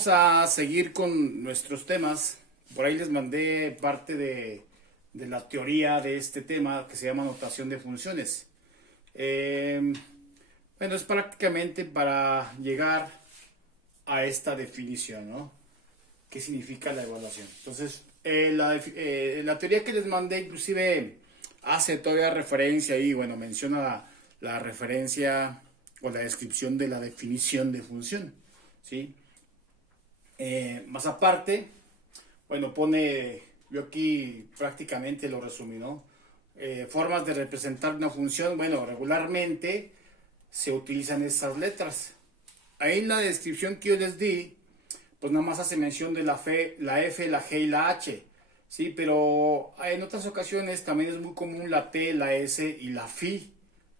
vamos a seguir con nuestros temas. Por ahí les mandé parte de la teoría de este tema que se llama notación de funciones. Eh, bueno, es prácticamente para llegar a esta definición, ¿no? ¿Qué significa la evaluación? Entonces, la teoría que les mandé inclusive hace todavía referencia y, bueno, menciona la referencia o la descripción de la definición de función, ¿sí? Más aparte, bueno, yo aquí prácticamente lo resumí, ¿no? Formas de representar una función, bueno, regularmente se utilizan estas letras. Ahí en la descripción que yo les di, pues nada más hace mención de la F, la G y la H, ¿sí? Pero en otras ocasiones también es muy común la T, la S y la Fi.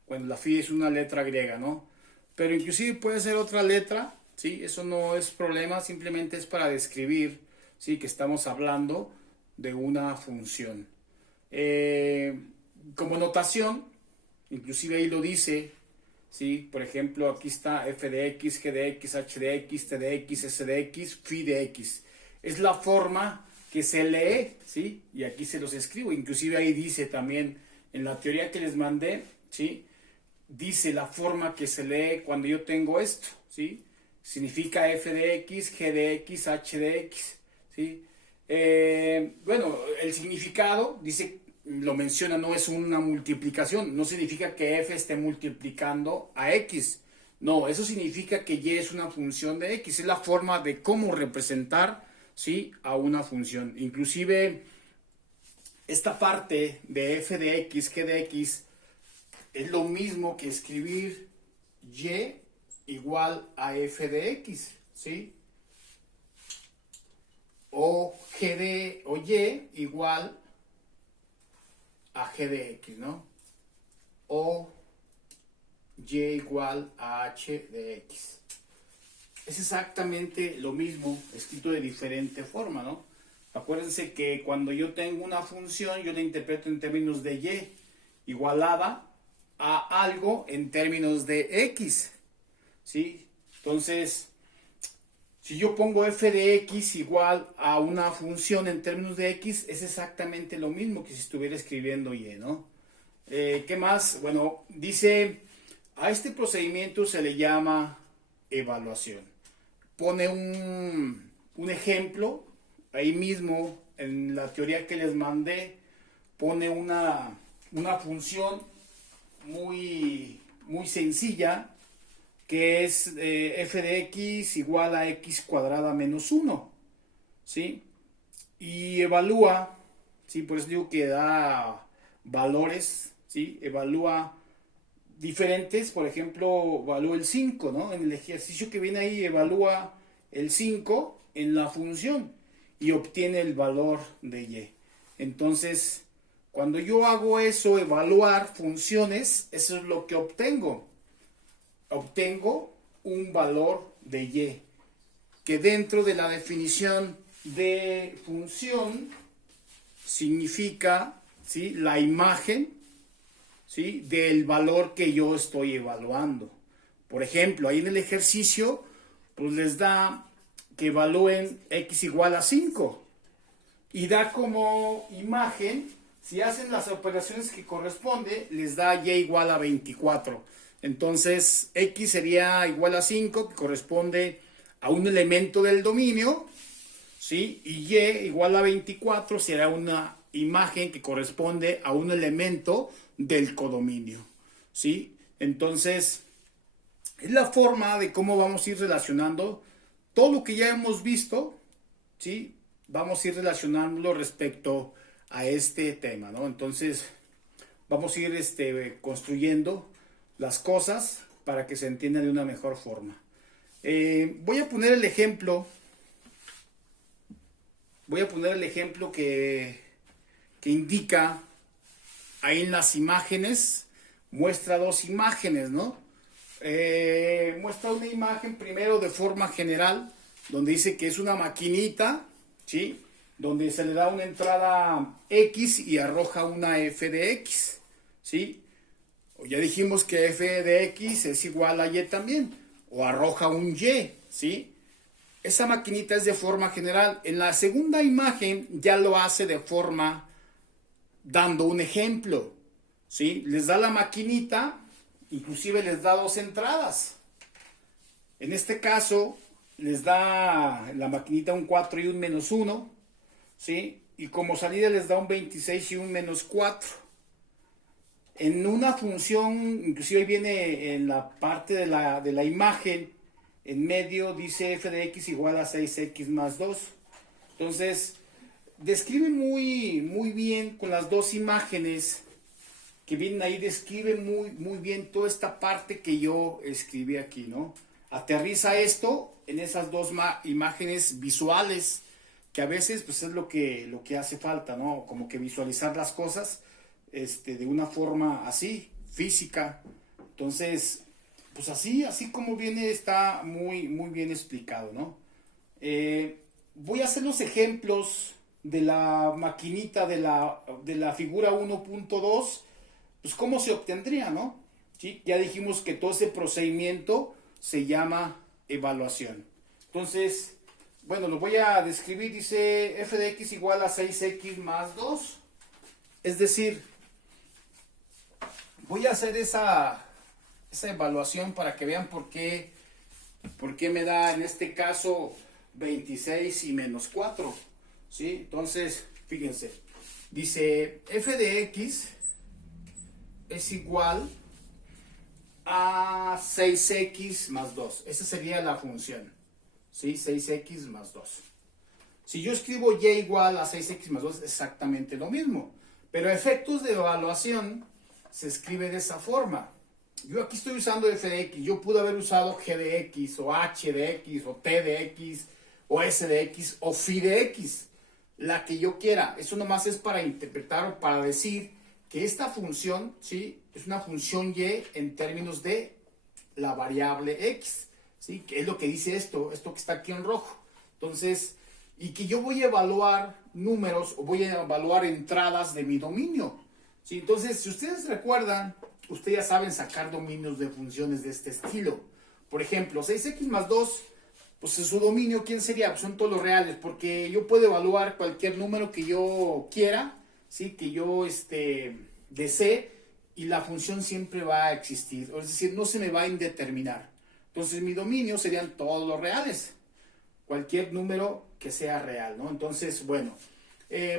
Bueno, la Fi es una letra griega, ¿no? Pero inclusive puede ser otra letra, ¿sí? Eso no es problema, simplemente es para describir, ¿sí? Que estamos hablando de una función. Como notación, inclusive ahí lo dice, ¿sí? Por ejemplo, aquí está f de x, g de x, h de x, t de x, s de x, phi de x. Es la forma que se lee, ¿sí? Y aquí se los escribo. Inclusive ahí dice también, en la teoría que les mandé, ¿sí? Dice la forma que se lee cuando yo tengo esto, ¿sí? Significa f de x, g de x, h de x, ¿sí? Bueno, el significado, dice, lo menciona, no es una multiplicación, no significa que f esté multiplicando a x, no, eso significa que y es una función de x, es la forma de cómo representar, ¿sí? A una función. Inclusive, esta parte de f de x, g de x, es lo mismo que escribir y igual a f de x, ¿sí? O y igual a g de x, ¿no? O y igual a h de x. Es exactamente lo mismo, escrito de diferente forma, ¿no? Acuérdense que cuando yo tengo una función, yo la interpreto en términos de y igualada a algo en términos de x, ¿sí? Entonces, si yo pongo f de x igual a una función en términos de x, es exactamente lo mismo que si estuviera escribiendo y, ¿no? ¿Qué más? Bueno, dice, a este procedimiento se le llama evaluación. Pone un ejemplo, ahí mismo, en la teoría que les mandé, pone una función muy sencilla, que es f de x igual a x cuadrada menos 1, ¿sí? Y evalúa, ¿sí? Por eso digo que da valores, ¿sí? Evalúa diferentes, por ejemplo, evalúa el 5, ¿no? En el ejercicio que viene ahí, evalúa el 5 en la función y obtiene el valor de y. Entonces, cuando yo hago eso, evaluar funciones, eso es lo que obtengo. Obtengo un valor de y, que dentro de la definición de función significa, ¿sí? La imagen, ¿sí? Del valor que yo estoy evaluando. Por ejemplo, ahí en el ejercicio, pues les da que evalúen x igual a 5 y da como imagen, si hacen las operaciones que corresponde, les da y igual a 24. Entonces, x sería igual a 5, que corresponde a un elemento del dominio, ¿sí? Y igual a 24 será una imagen que corresponde a un elemento del codominio, ¿sí? Entonces, es la forma de cómo vamos a ir relacionando todo lo que ya hemos visto, ¿sí? Vamos a ir relacionándolo respecto a este tema, ¿no? Entonces, vamos a ir construyendo las cosas para que se entiendan de una mejor forma. Voy a poner el ejemplo que indica ahí en las imágenes, muestra dos imágenes, ¿no? Muestra una imagen primero de forma general, donde dice que es una maquinita, ¿sí? Donde se le da una entrada X y arroja una F de X, ¿sí? Ya dijimos que f de x es igual a y también, o arroja un y, ¿sí? esa maquinita es de forma general. En la segunda imagen ya lo hace de forma dando un ejemplo, ¿sí? Les da la maquinita, inclusive les da dos entradas. En este caso, les da la maquinita un 4 y un -1, ¿sí? Y como salida les da un 26 y un -4. En una función, inclusive viene en la parte de la imagen, en medio dice f de x igual a 6x más 2. Entonces, describe muy bien con las dos imágenes que vienen ahí, describe muy bien toda esta parte que yo escribí aquí, ¿no? Aterriza esto en esas dos imágenes visuales, que a veces pues es lo que hace falta, ¿no? Como que visualizar las cosas de una forma así, física. Entonces, pues así como viene, está muy bien explicado, ¿no? Voy a hacer los ejemplos de la maquinita de la figura 1.2, pues cómo se obtendría, ¿no? ¿Sí? Ya dijimos que todo ese procedimiento se llama evaluación. Entonces, bueno, lo voy a describir. Dice f de x igual a 6x más 2. Es decir, voy a hacer esa evaluación para que vean por qué me da en este caso 26 y -4. ¿Sí? Entonces, fíjense. Dice f de x es igual a 6x más 2. Esa sería la función. ¿Sí? 6x más 2. Si yo escribo y igual a 6x más 2, es exactamente lo mismo. Pero a efectos de evaluación se escribe de esa forma. Yo aquí estoy usando f de x. Yo pude haber usado g de x, o h de x, o t de x, o s de x, o phi de x. La que yo quiera. Eso nomás es para interpretar o para decir que esta función, ¿sí?, es una función y en términos de la variable x, ¿sí?, que es lo que dice esto que está aquí en rojo. Entonces, y que yo voy a evaluar números o voy a evaluar entradas de mi dominio, ¿sí? Entonces, si ustedes recuerdan, ustedes ya saben sacar dominios de funciones de este estilo. Por ejemplo, 6x más 2, pues en su dominio, ¿quién sería? Pues son todos los reales, porque yo puedo evaluar cualquier número que yo quiera, ¿sí?, que yo desee, y la función siempre va a existir, es decir, no se me va a indeterminar. Entonces mi dominio serían todos los reales, cualquier número que sea real, ¿no? Entonces, bueno,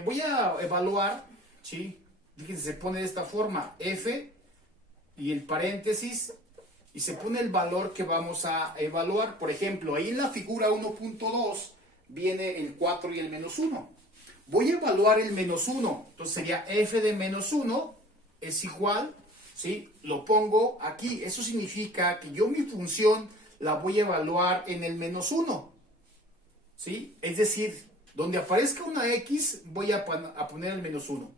voy a evaluar, ¿sí? Fíjense, se pone de esta forma, f y el paréntesis, y se pone el valor que vamos a evaluar. Por ejemplo, ahí en la figura 1.2 viene el 4 y el -1. Voy a evaluar el -1, entonces sería f de -1 es igual, ¿sí? Lo pongo aquí. Eso significa que yo mi función la voy a evaluar en el -1, ¿sí? Es decir, donde aparezca una x voy a poner el -1.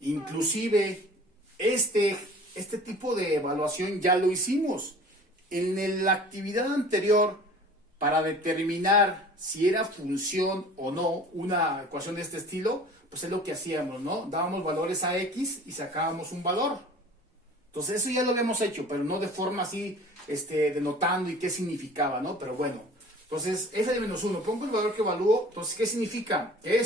Inclusive este tipo de evaluación ya lo hicimos en la actividad anterior para determinar si era función o no una ecuación de este estilo. Pues es lo que hacíamos, ¿no? Dábamos valores a x y sacábamos un valor. Entonces eso ya lo habíamos hecho, pero no de forma así, denotando y qué significaba, ¿no? Pero bueno, entonces f de -1, pongo el valor que evalúo. Entonces, ¿qué significa? Que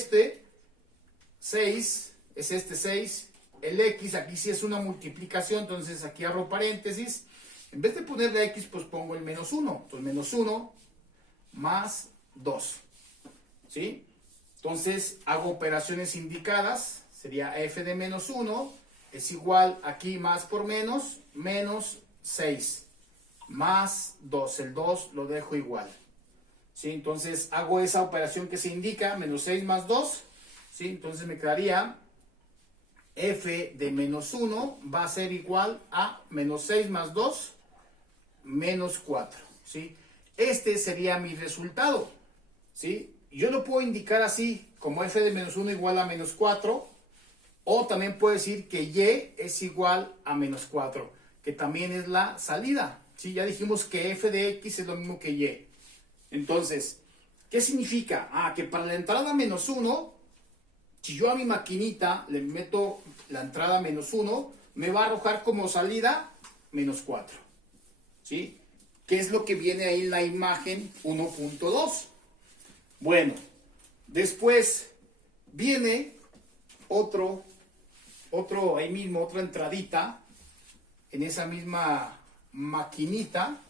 6 es 6, el x, aquí sí es una multiplicación, entonces aquí abro paréntesis. En vez de ponerle x, pues pongo el -1. Entonces, -1 más 2, ¿sí? Entonces, hago operaciones indicadas, sería f de -1 es igual, aquí más por menos, -6, más 2, el 2 lo dejo igual, ¿sí? Entonces, hago esa operación que se indica, -6 más 2, ¿sí? Entonces, me quedaría f de -1 va a ser igual a -6 más 2, -4, ¿sí? Este sería mi resultado, ¿sí? Yo lo puedo indicar así, como f de -1 igual a -4, o también puedo decir que y es igual a -4, que también es la salida, ¿sí? Ya dijimos que f de x es lo mismo que y. Entonces, ¿qué significa? Que para la entrada -1, si yo a mi maquinita le meto la entrada -1, me va a arrojar como salida -4, ¿sí? ¿Qué es lo que viene ahí en la imagen 1.2? Bueno, después viene ahí mismo, otra entradita en esa misma maquinita,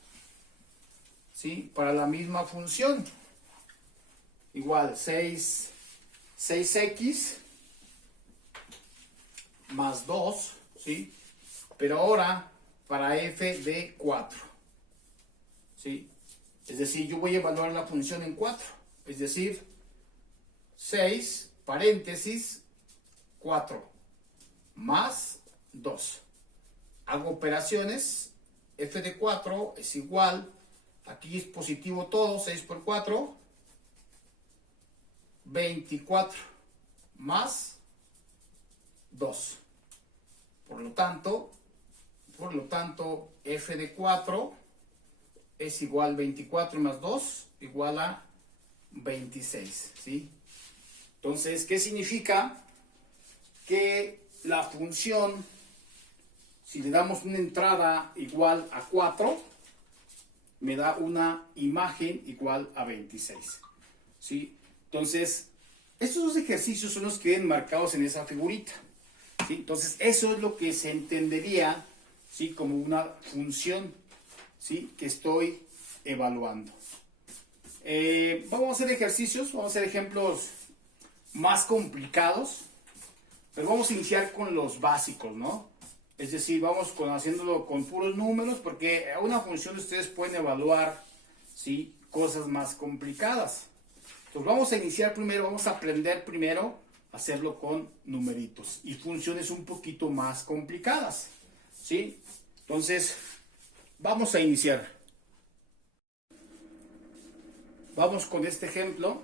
¿sí? Para la misma función. Igual 6x más 2, ¿sí? Pero ahora para f de 4, ¿sí? Es decir, yo voy a evaluar la función en 4, es decir, 6 paréntesis 4 más 2. Hago operaciones, f de 4 es igual, aquí es positivo todo, 6 por 4, 24 más 2. Por lo tanto, f de 4 es igual 24 más 2 igual a 26, ¿sí? Entonces, ¿qué significa? Que la función, si le damos una entrada igual a 4, me da una imagen igual a 26, ¿sí? Entonces, estos dos ejercicios son los que vienen marcados en esa figurita, ¿sí? Entonces, eso es lo que se entendería, ¿sí? Como una función, ¿sí? Que estoy evaluando. Vamos a hacer ejercicios, vamos a hacer ejemplos más complicados, pero vamos a iniciar con los básicos, ¿no? Es decir, vamos haciéndolo con puros números, porque a una función ustedes pueden evaluar, ¿sí? Cosas más complicadas. Entonces vamos a iniciar primero, vamos a aprender primero a hacerlo con numeritos y funciones un poquito más complicadas, ¿sí? Entonces, vamos a iniciar. Vamos con este ejemplo.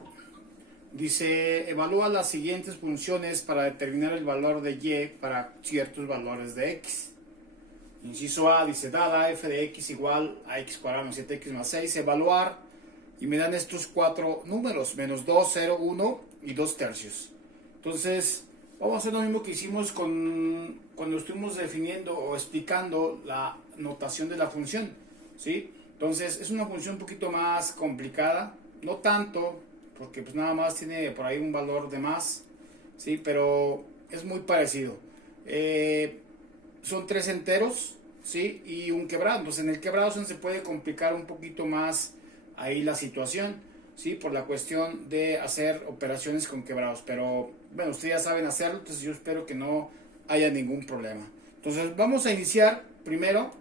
Dice, evalúa las siguientes funciones para determinar el valor de y para ciertos valores de x. Inciso A dice, dada f de x igual a x cuadrado más 7x más 6, evaluar, y me dan estos cuatro números, menos 2, 0, 1 y 2 tercios. Entonces, vamos a hacer lo mismo que hicimos cuando estuvimos definiendo o explicando la notación de la función, ¿sí? Entonces, es una función un poquito más complicada, no tanto, porque pues nada más tiene por ahí un valor de más, ¿sí? Pero es muy parecido. Son 3 enteros, ¿sí? Y un quebrado. Entonces en el quebrado se puede complicar un poquito más ahí la situación, ¿sí? Por la cuestión de hacer operaciones con quebrados. Pero bueno, ustedes ya saben hacerlo, entonces yo espero que no haya ningún problema. Entonces vamos a iniciar primero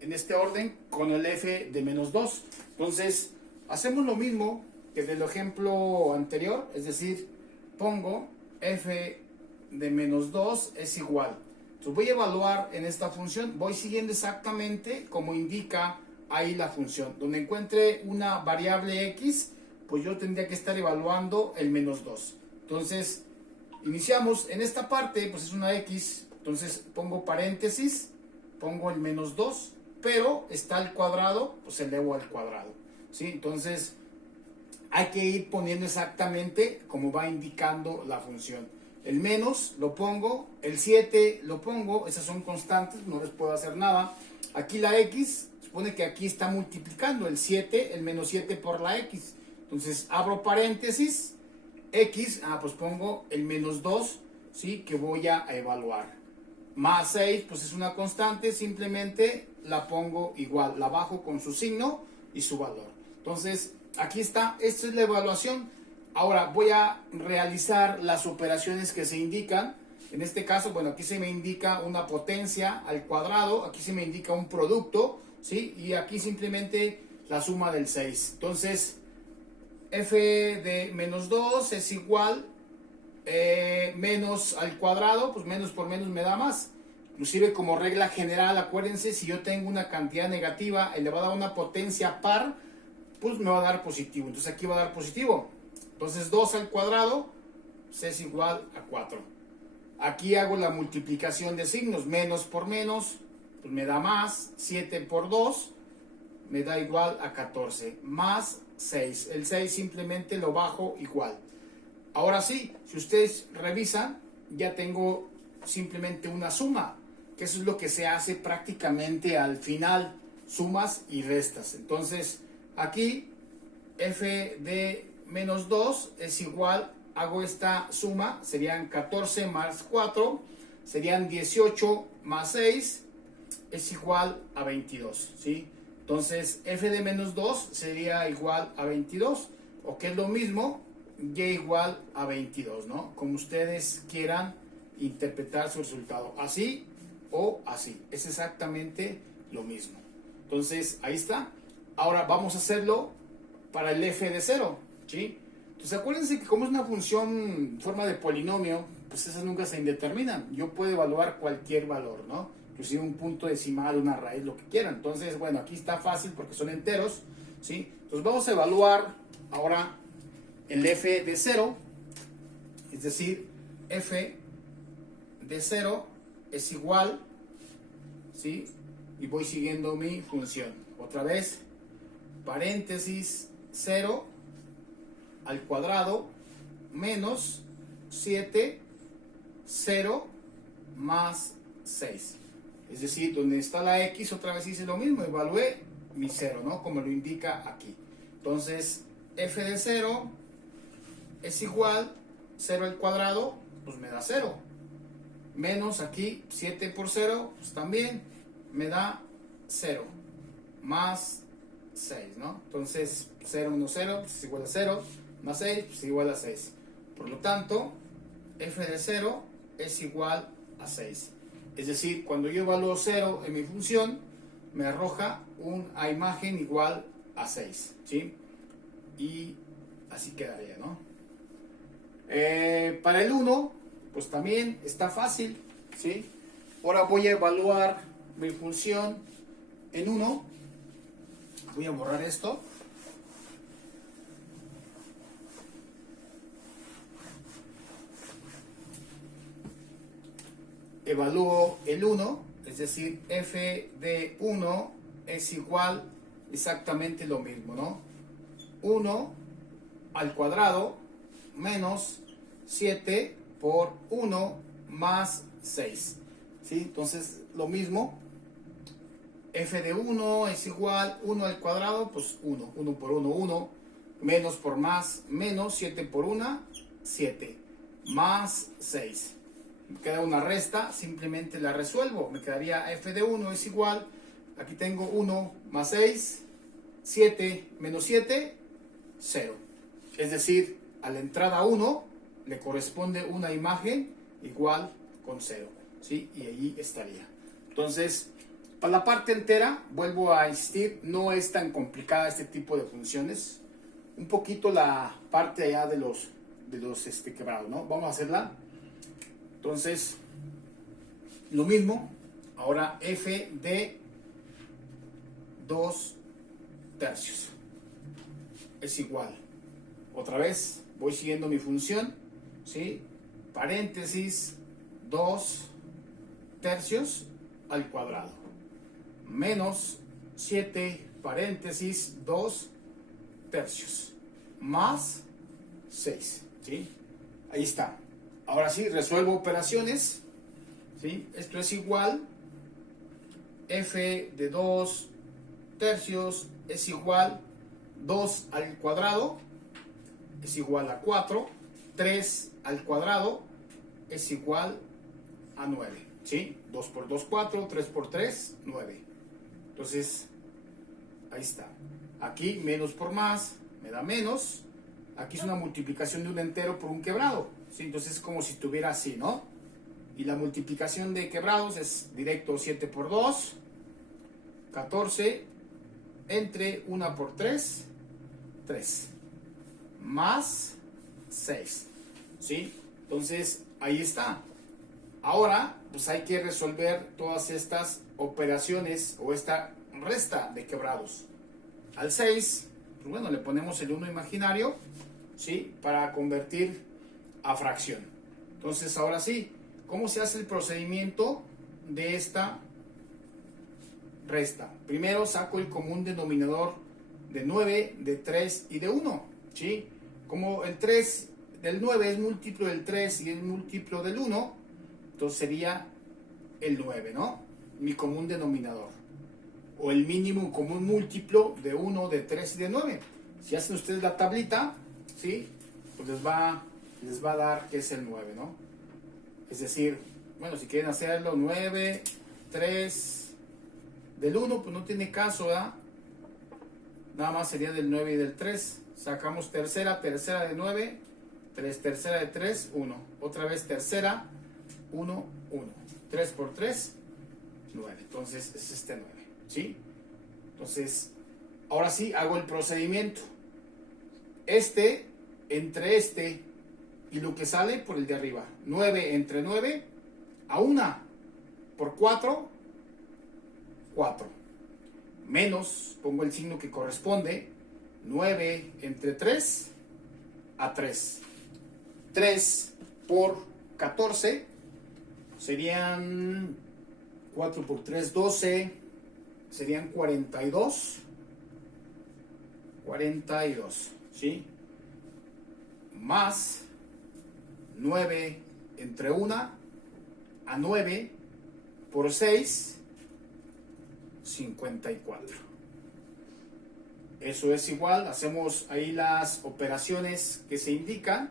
en este orden con el f de menos 2. Entonces hacemos lo mismo que del ejemplo anterior, es decir, pongo f de menos 2 es igual. Entonces voy a evaluar en esta función, voy siguiendo exactamente como indica ahí la función. Donde encuentre una variable x, pues yo tendría que estar evaluando el menos 2. Entonces, iniciamos en esta parte, pues es una x, entonces pongo paréntesis, pongo el menos 2, pero está al cuadrado, pues elevo al cuadrado, ¿sí? Entonces, hay que ir poniendo exactamente como va indicando la función. El menos lo pongo, el 7 lo pongo, esas son constantes, no les puedo hacer nada. Aquí la x, supone que aquí está multiplicando el 7, el menos 7 por la x. Entonces abro paréntesis, x, pues pongo el menos 2, ¿sí? Que voy a evaluar. Más 6, pues es una constante, simplemente la pongo igual, la bajo con su signo y su valor. Entonces, aquí está, esta es la evaluación. Ahora voy a realizar las operaciones que se indican. En este caso, bueno, aquí se me indica una potencia al cuadrado, aquí se me indica un producto, ¿sí? Y aquí simplemente la suma del 6. Entonces, f de menos 2 es igual menos al cuadrado, pues menos por menos me da más. Inclusive como regla general, acuérdense, si yo tengo una cantidad negativa elevada a una potencia par, pues me va a dar positivo. Entonces aquí va a dar positivo. Entonces 2 al cuadrado pues es igual a 4. Aquí hago la multiplicación de signos. Menos por menos pues me da más. 7 por 2 me da igual a 14. Más 6. El 6 simplemente lo bajo igual. Ahora sí, si ustedes revisan, ya tengo simplemente una suma, que eso es lo que se hace prácticamente al final, sumas y restas. Entonces, aquí f de menos 2 es igual, hago esta suma, serían 14 más 4, serían 18 más 6, es igual a 22, ¿sí? Entonces, f de menos 2 sería igual a 22, o que es lo mismo, y igual a 22, ¿no? Como ustedes quieran interpretar su resultado, así o así, es exactamente lo mismo. Entonces, ahí está. Ahora vamos a hacerlo para el f de 0, ¿sí? Entonces, acuérdense que como es una función en forma de polinomio, pues esas nunca se indeterminan. Yo puedo evaluar cualquier valor, ¿no? Inclusive un punto decimal, una raíz, lo que quieran. Entonces, bueno, aquí está fácil porque son enteros, ¿sí? Entonces vamos a evaluar ahora el f de 0, es decir, f de 0 es igual, ¿sí? Y voy siguiendo mi función. Otra vez, paréntesis 0 al cuadrado menos 7, 0 más 6. Es decir, donde está la x, otra vez hice lo mismo, evalué mi 0, ¿no? Como lo indica aquí. Entonces, f de 0 es igual, 0 al cuadrado, pues me da 0. Menos aquí, 7 por 0, pues también me da 0. Más 6, ¿no? Entonces, 0 menos 0 pues es igual a 0, más 6 pues es igual a 6. Por lo tanto, f de 0 es igual a 6. Es decir, cuando yo evalúo 0 en mi función, me arroja una imagen igual a 6, ¿sí? Y así quedaría, ¿no? Para el 1, pues también está fácil, ¿sí? Ahora voy a evaluar mi función en 1. Voy a borrar esto. Evalúo el 1, es decir, f de 1 es igual exactamente lo mismo, ¿no? 1 al cuadrado menos 7 por 1 más 6, ¿sí? Entonces, lo mismo, f de 1 es igual 1 al cuadrado, pues 1, 1 por 1, 1, menos por más, menos 7 por 1, 7, más 6. Me queda una resta, simplemente la resuelvo. Me quedaría f de 1 es igual, aquí tengo 1 más 6, 7 menos 7, 0. Es decir, a la entrada 1 le corresponde una imagen igual con 0, ¿sí? Y allí estaría. Entonces, para la parte entera, vuelvo a insistir, no es tan complicada este tipo de funciones. Un poquito la parte allá de los quebrados, ¿no? Vamos a hacerla. Entonces, lo mismo, ahora f de 2 tercios es igual. Otra vez, voy siguiendo mi función, ¿sí? Paréntesis 2 tercios al cuadrado. Menos 7 paréntesis 2 tercios. Más 6, ¿sí? Ahí está. Ahora sí, resuelvo operaciones, ¿sí? Esto es igual, f de 2 tercios es igual 2 al cuadrado, es igual a 4, 3 al cuadrado es igual a 9, ¿sí? 2 por 2, 4, 3 por 3, 9. Entonces, ahí está. Aquí menos por más me da menos. Aquí es una multiplicación de un entero por un quebrado, ¿sí? Entonces es como si estuviera así, ¿no? Y la multiplicación de quebrados es directo 7 por 2, 14, entre 1 por 3, 3, más 6, ¿sí? Entonces, ahí está. Ahora, pues hay que resolver todas estas operaciones o esta resta de quebrados. Al 6, pues bueno, le ponemos el 1 imaginario, ¿sí? Para convertir a fracción. Entonces, ahora sí, ¿cómo se hace el procedimiento de esta resta? Primero saco el común denominador de 9, de 3 y de 1, ¿sí? Como el 3 del 9 es múltiplo del 3 y es múltiplo del 1, entonces sería el 9, ¿no? Mi común denominador. O el mínimo común múltiplo de 1, de 3 y de 9. Si hacen ustedes la tablita, ¿sí? Pues les va a dar que es el 9, ¿no? Es decir, bueno, si quieren hacerlo 9, 3, del 1, pues no tiene caso, ¿verdad? Nada más sería del 9 y del 3. Sacamos tercera de 9, 3, tercera de 3, 1. Otra vez tercera, 1, 1. 3 por 3, 9. Entonces es este 9, ¿sí? Entonces, ahora sí hago el procedimiento. Entre y lo que sale por el de arriba. 9 entre 9 a 1 por 4, 4. Menos, pongo el signo que corresponde, 9 entre 3 a 3. 3 por 14 serían 4 por 3, 12, serían 42. 42, ¿sí? Más 9 entre 1 a 9 por 6, 54. Eso es igual, hacemos ahí las operaciones que se indican.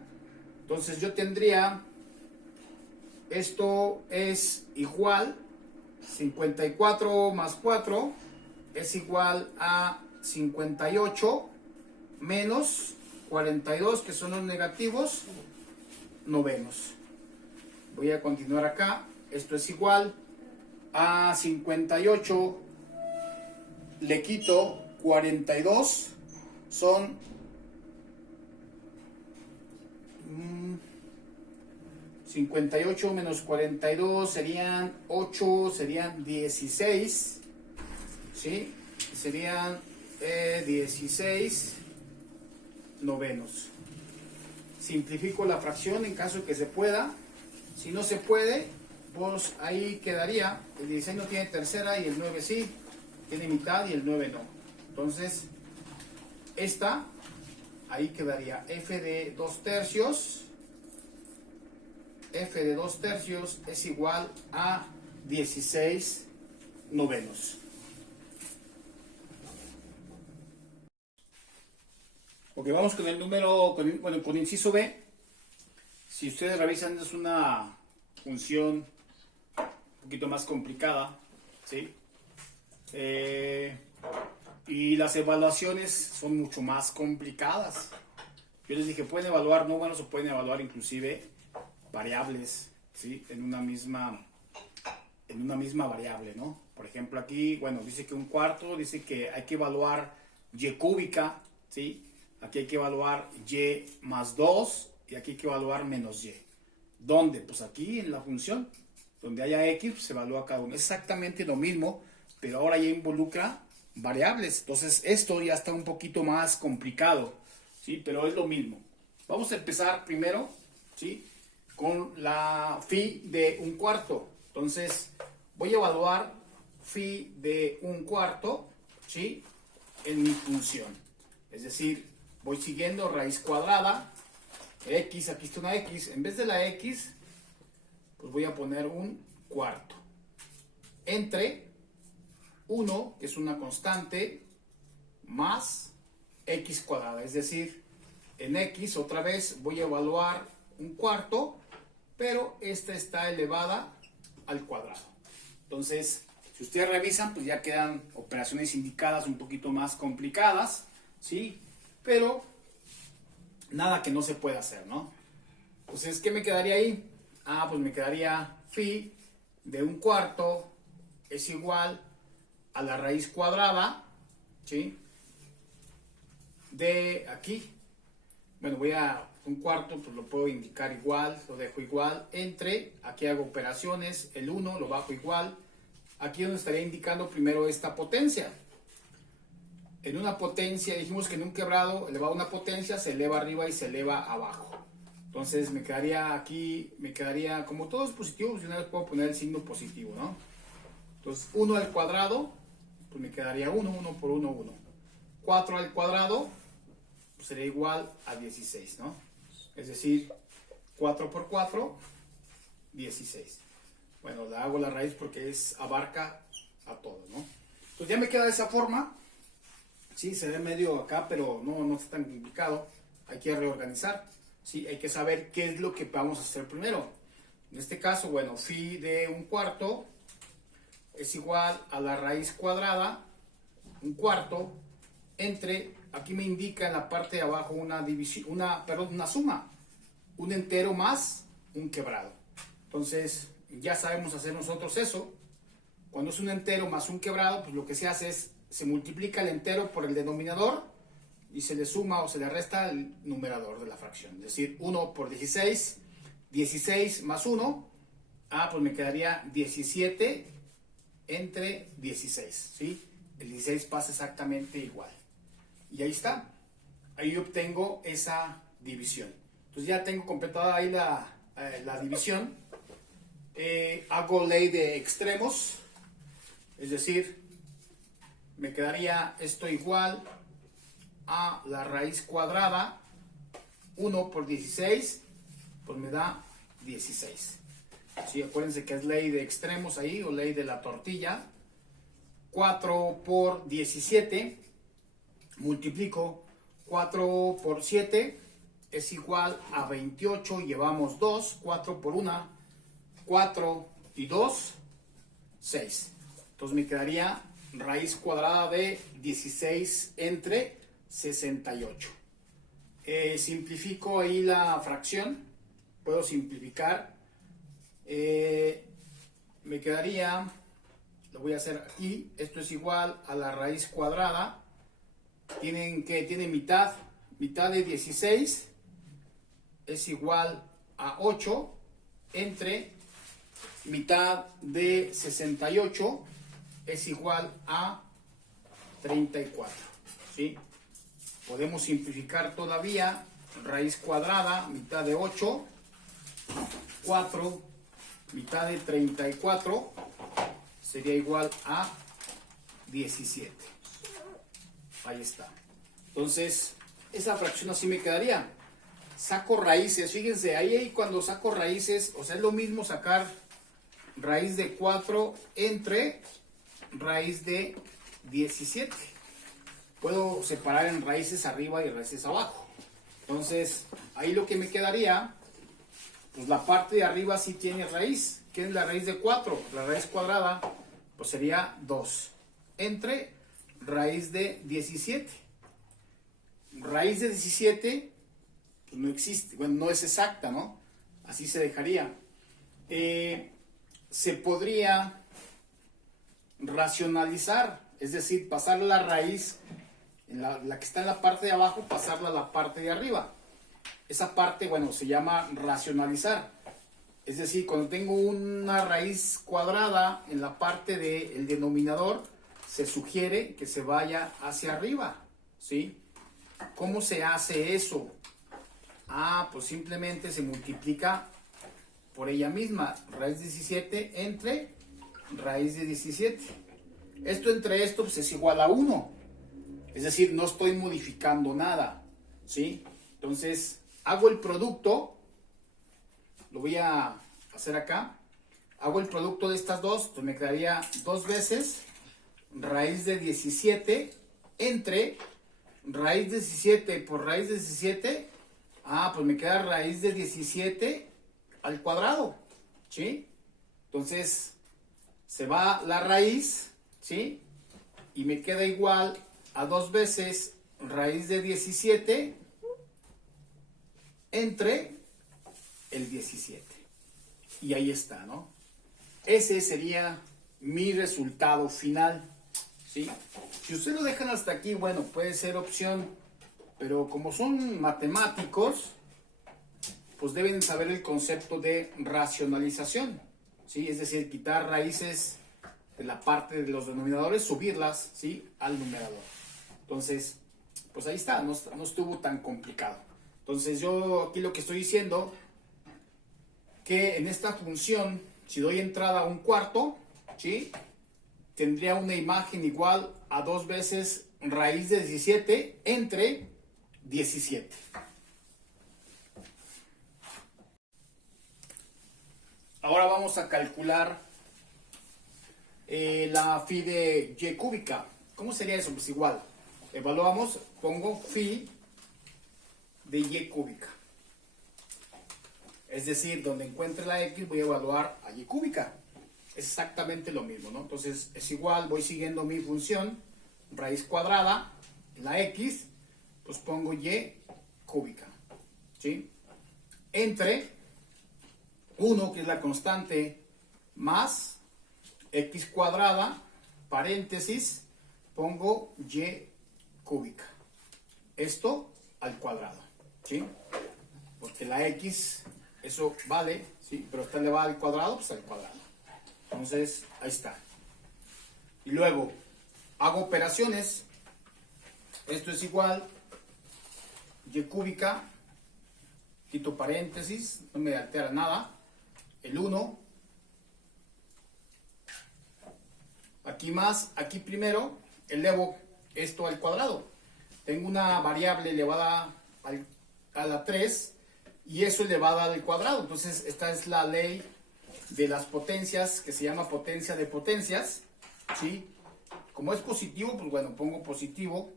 Entonces yo tendría, esto es igual, 54 más 4 es igual a 58 menos 42, que son los negativos novenos. Voy a continuar acá. Esto es igual a 58, le quito 42, son 58 menos 42 serían 8, serían 16, ¿sí? Serían 16 novenos. Simplifico la fracción en caso que se pueda. Si no se puede, pues ahí quedaría. El 16 no tiene tercera y el 9 sí. Tiene mitad y el 9 no. Entonces, ahí quedaría f de 2 tercios. F de 2 tercios es igual a 16 novenos. Ok, vamos con el número, con inciso B. Si ustedes revisan, es una función un poquito más complicada, ¿sí? Y las evaluaciones son mucho más complicadas. Yo les dije, pueden evaluar números o pueden evaluar inclusive variables, ¿sí? En una misma variable, ¿no? Por ejemplo, aquí, bueno, dice que un cuarto, dice que hay que evaluar y cúbica, ¿sí? Aquí hay que evaluar y más 2 y aquí hay que evaluar menos y. ¿Dónde? Pues aquí en la función. Donde haya x, se evalúa cada uno. Es exactamente lo mismo, pero ahora ya involucra variables. Entonces esto ya está un poquito más complicado, ¿sí? Pero es lo mismo. Vamos a empezar primero, ¿sí? Con la phi de un cuarto. Entonces voy a evaluar phi de un cuarto, ¿sí? En mi función. Es decir, voy siguiendo raíz cuadrada, x, aquí está una x, en vez de la x, pues voy a poner un cuarto, entre 1, que es una constante, más x cuadrada, es decir, en x otra vez voy a evaluar un cuarto, pero esta está elevada al cuadrado. Entonces, si ustedes revisan, pues ya quedan operaciones indicadas un poquito más complicadas, ¿sí? Pero nada que no se pueda hacer, ¿no? Entonces, ¿qué me quedaría ahí? Ah, pues me quedaría phi de un cuarto es igual a la raíz cuadrada, ¿sí? De aquí. Bueno, un cuarto, pues lo puedo indicar igual, lo dejo igual, entre, aquí hago operaciones, el 1 lo bajo igual, aquí es donde estaría indicando primero esta potencia. En una potencia, dijimos que en un quebrado elevado a una potencia se eleva arriba y se eleva abajo. Entonces me quedaría aquí, como todo es positivo, pues una vez puedo poner el signo positivo, ¿no? Entonces 1 al cuadrado, pues me quedaría 1, 1 por 1, 1. 4 al cuadrado, pues sería igual a 16, ¿no? Es decir, 4 por 4, 16. Bueno, la hago la raíz porque abarca a todo, ¿no? Pues ya me queda de esa forma. Sí, se ve medio acá, pero no está tan complicado. hay que reorganizar, ¿sí? Hay que saber qué es lo que vamos a hacer primero. En este caso, bueno, phi de 1/4 es igual a la raíz cuadrada, 1/4, entre, aquí me indica en la parte de abajo una división, una suma, un entero más un quebrado. Entonces, ya sabemos hacer nosotros eso. Cuando es un entero más un quebrado, pues lo que se hace es, se multiplica el entero por el denominador y se le suma o se le resta el numerador de la fracción. Es decir, 1 por 16, 16 más 1, pues me quedaría 17 entre 16, ¿sí? El 16 pasa exactamente igual. Y ahí está. Ahí obtengo esa división. Entonces ya tengo completada ahí la división. Hago ley de extremos. Es decir, me quedaría esto igual a la raíz cuadrada. 1 por 16, pues me da 16. Sí, acuérdense que es ley de extremos ahí, o ley de la tortilla. 4 por 17, multiplico 4 por 7, es igual a 28, llevamos 2, 4 por 1, 4 y 2, 6. Entonces me quedaría raíz cuadrada de 16 entre 68. Simplifico ahí la fracción, puedo simplificar. Me quedaría, lo voy a hacer aquí, esto es igual a la raíz cuadrada, tiene mitad de 16 es igual a 8 entre mitad de 68 es igual a 34, ¿sí? Podemos simplificar todavía, raíz cuadrada, mitad de 8, 4, mitad de 34 sería igual a 17. Ahí está. Entonces, esa fracción así me quedaría. Saco raíces, fíjense, ahí cuando saco raíces, o sea, es lo mismo sacar raíz de 4 entre raíz de 17. Puedo separar en raíces arriba y raíces abajo. Entonces, ahí lo que me quedaría, pues la parte de arriba sí tiene raíz. ¿Qué es la raíz de 4? La raíz cuadrada, pues sería 2 entre raíz de 17. Raíz de 17, pues no existe, bueno, no es exacta, ¿no? Así se dejaría. Se podría racionalizar, es decir, pasar la raíz, la que está en la parte de abajo, pasarla a la parte de arriba. Esa parte, bueno, se llama racionalizar. Es decir, cuando tengo una raíz cuadrada en la parte del denominador, se sugiere que se vaya hacia arriba, ¿sí? ¿Cómo se hace eso? Pues simplemente se multiplica por ella misma, raíz de 17 entre raíz de 17. Esto entre esto pues es igual a 1. Es decir, no estoy modificando nada, ¿sí? Entonces, hago el producto, lo voy a hacer acá. Hago el producto de estas dos, pues me quedaría 2 veces raíz de 17 entre raíz de 17 por raíz de 17. Pues me queda raíz de 17 al cuadrado, ¿sí? Entonces, se va la raíz, ¿sí? Y me queda igual a 2 veces raíz de 17 entre el 17. Y ahí está, ¿no? Ese sería mi resultado final, ¿sí? Si ustedes lo dejan hasta aquí, bueno, puede ser opción, pero como son matemáticos, pues deben saber el concepto de racionalización, ¿sí? Es decir, quitar raíces de la parte de los denominadores, subirlas, ¿sí?, al numerador. Entonces, pues ahí está, no estuvo tan complicado. Entonces yo aquí lo que estoy diciendo, que en esta función, si doy entrada a 1/4, ¿sí?, tendría una imagen igual a 2 veces raíz de 17 entre 17. Ahora vamos a calcular la phi de y cúbica. ¿Cómo sería eso? Pues igual, evaluamos, pongo phi de y cúbica. Es decir, donde encuentre la x voy a evaluar a y cúbica. Es exactamente lo mismo, ¿no? Entonces es igual, voy siguiendo mi función, raíz cuadrada, la x, pues pongo y cúbica, ¿sí? Entre 1, que es la constante, más x cuadrada, paréntesis, pongo y cúbica. Esto al cuadrado, ¿sí? Porque la x, eso vale, ¿sí? Pero esta le va al cuadrado, pues al cuadrado. Entonces, ahí está. Y luego, hago operaciones. Esto es igual, y cúbica, quito paréntesis, no me altera nada. El 1. Aquí más, aquí primero, elevo esto al cuadrado. Tengo una variable elevada a la 3 y eso elevada al cuadrado. Entonces, esta es la ley de las potencias, que se llama potencia de potencias, ¿sí? Como es positivo, pues bueno, pongo positivo.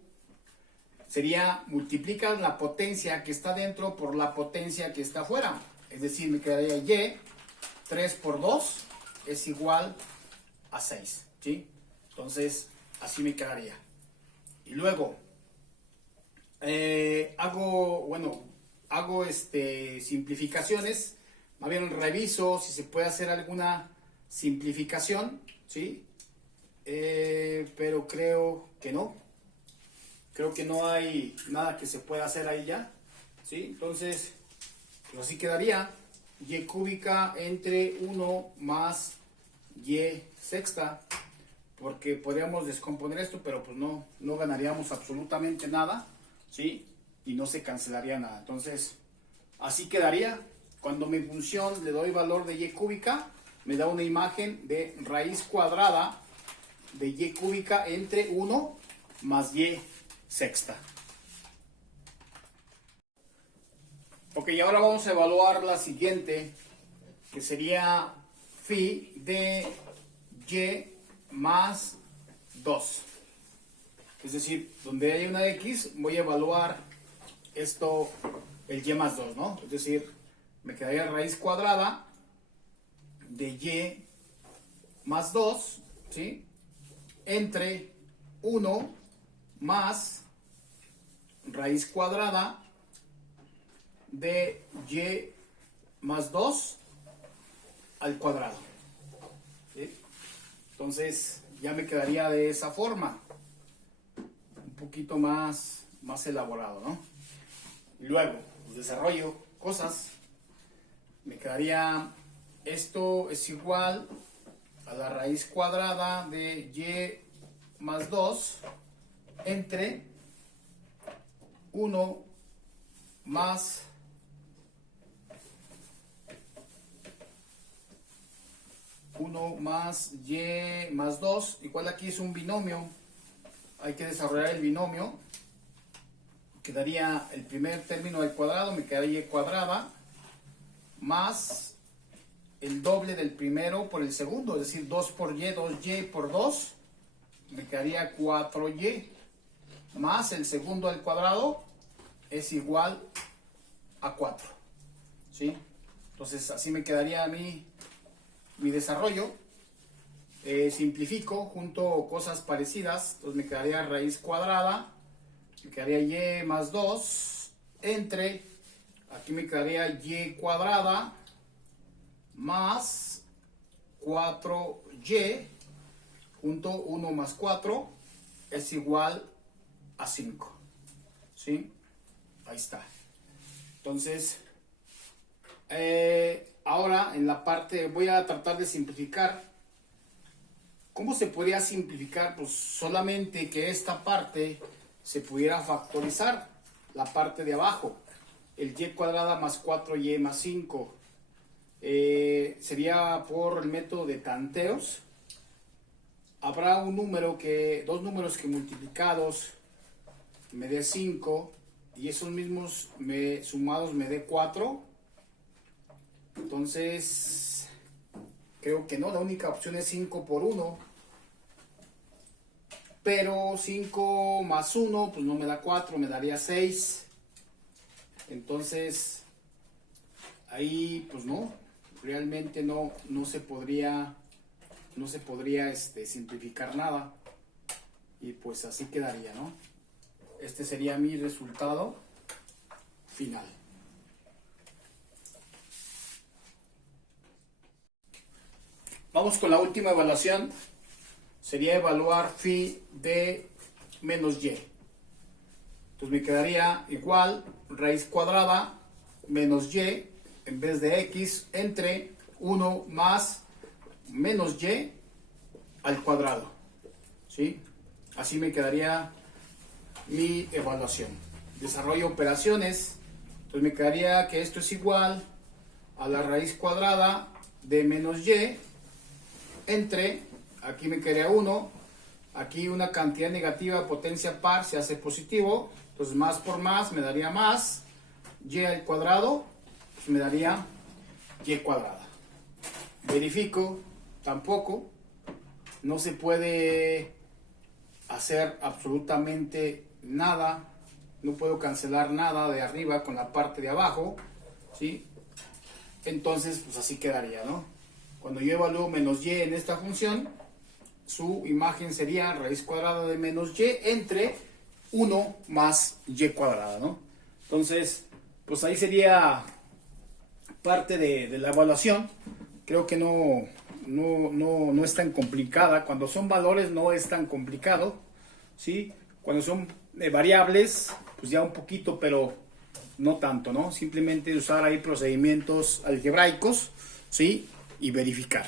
Sería multiplicar la potencia que está dentro por la potencia que está afuera. Es decir, me quedaría y, 3 por 2 es igual a 6, ¿sí? Entonces, así me quedaría. Y luego, hago simplificaciones. Más bien reviso si se puede hacer alguna simplificación, ¿sí? Pero creo que no. Creo que no hay nada que se pueda hacer ahí ya, ¿sí? Entonces, pues así quedaría y cúbica entre 1 más y sexta, porque podríamos descomponer esto, pero pues no ganaríamos absolutamente nada, ¿sí? Y no se cancelaría nada. Entonces, así quedaría. Cuando mi función le doy valor de y cúbica, me da una imagen de raíz cuadrada de y cúbica entre 1 más y sexta. Ok, ahora vamos a evaluar la siguiente, que sería phi de y más 2. Es decir, donde hay una x, voy a evaluar esto, el y más 2, ¿no? Es decir, me quedaría raíz cuadrada de y más 2, ¿sí? Entre 1 más raíz cuadrada de y más 2 al cuadrado, ¿sí? Entonces ya me quedaría de esa forma, un poquito más elaborado, ¿no? Y luego, pues, desarrollo cosas. Me quedaría, esto es igual a la raíz cuadrada de y más 2 entre 1 más y más 2, igual aquí es un binomio, hay que desarrollar el binomio. Quedaría el primer término al cuadrado, me quedaría y cuadrada, más el doble del primero por el segundo, es decir, 2 por y, 2y por 2, me quedaría 4y, más el segundo al cuadrado es igual a 4, ¿sí? Entonces así me quedaría mi desarrollo. Simplifico, junto cosas parecidas, entonces me quedaría raíz cuadrada, me quedaría y más 2 entre, aquí me quedaría y cuadrada más 4y, junto 1 más 4 es igual a 5, ¿sí? Ahí está. Entonces, ahora en la parte, voy a tratar de simplificar. ¿Cómo se podría simplificar? Pues solamente que esta parte se pudiera factorizar, la parte de abajo, el y cuadrada más 4y más 5. Sería por el método de tanteos. Habrá un número dos números que multiplicados me dé 5 y esos mismos sumados me dé 4. Entonces, creo que no, la única opción es 5 por 1. Pero 5 más 1, pues no me da 4, me daría 6. Entonces, ahí pues no, realmente no se podría simplificar nada, y pues así quedaría, ¿no? Este sería mi resultado final. Vamos con la última evaluación. Sería evaluar phi de menos y. Entonces me quedaría igual raíz cuadrada menos y en vez de x entre 1 más menos y al cuadrado. ¿Sí? Así me quedaría mi evaluación. Desarrollo operaciones. Entonces me quedaría que esto es igual a la raíz cuadrada de menos y entre, aquí me quedaría 1, aquí una cantidad negativa potencia par se hace positivo, entonces más por más me daría más, y al cuadrado pues me daría y cuadrada. Verifico, tampoco, no se puede hacer absolutamente nada, no puedo cancelar nada de arriba con la parte de abajo, ¿sí? Entonces pues así quedaría, ¿no? Cuando yo evalúo menos y en esta función, su imagen sería raíz cuadrada de menos y entre 1 más y cuadrada, ¿no? Entonces, pues ahí sería parte de la evaluación. Creo que no es tan complicada. Cuando son valores no es tan complicado, ¿sí? Cuando son variables, pues ya un poquito, pero no tanto, ¿no? Simplemente usar ahí procedimientos algebraicos, ¿sí? Y verificar.